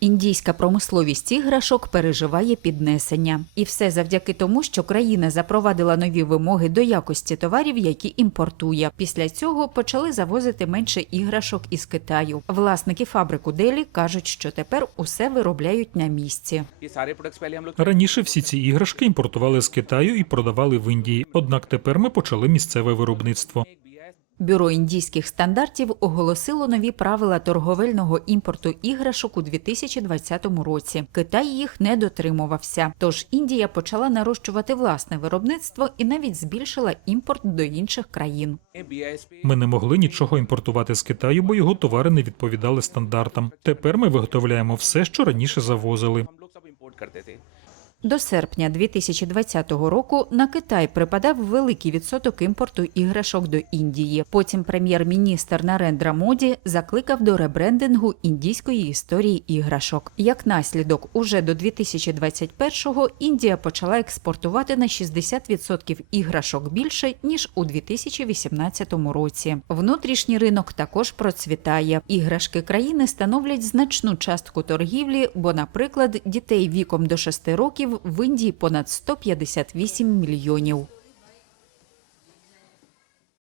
Індійська промисловість іграшок переживає піднесення, і все завдяки тому, що країна запровадила нові вимоги до якості товарів, які імпортує. Після цього почали завозити менше іграшок із Китаю. Власники фабрику Делі кажуть, що тепер усе виробляють на місці. раніше всі ці іграшки імпортували з Китаю і продавали в Індії. Однак тепер ми почали місцеве виробництво. Бюро індійських стандартів оголосило нові правила торговельного імпорту іграшок у 2020 році. Китай їх не дотримувався. Тож Індія почала нарощувати власне виробництво і навіть збільшила імпорт до інших країн. Ми не могли нічого імпортувати з Китаю, бо його товари не відповідали стандартам. Тепер ми виготовляємо все, що раніше завозили. До серпня 2020 року на Китай припадав великий відсоток імпорту іграшок до Індії. Потім прем'єр-міністр Нарендра Моді закликав до ребрендингу індійської історії іграшок. Як наслідок, уже до 2021-го Індія почала експортувати на 60% іграшок більше ніж у 2018 році. Внутрішній ринок також процвітає. Іграшки країни становлять значну частку торгівлі, бо, наприклад, дітей віком до 6 років в Індії понад 158 мільйонів.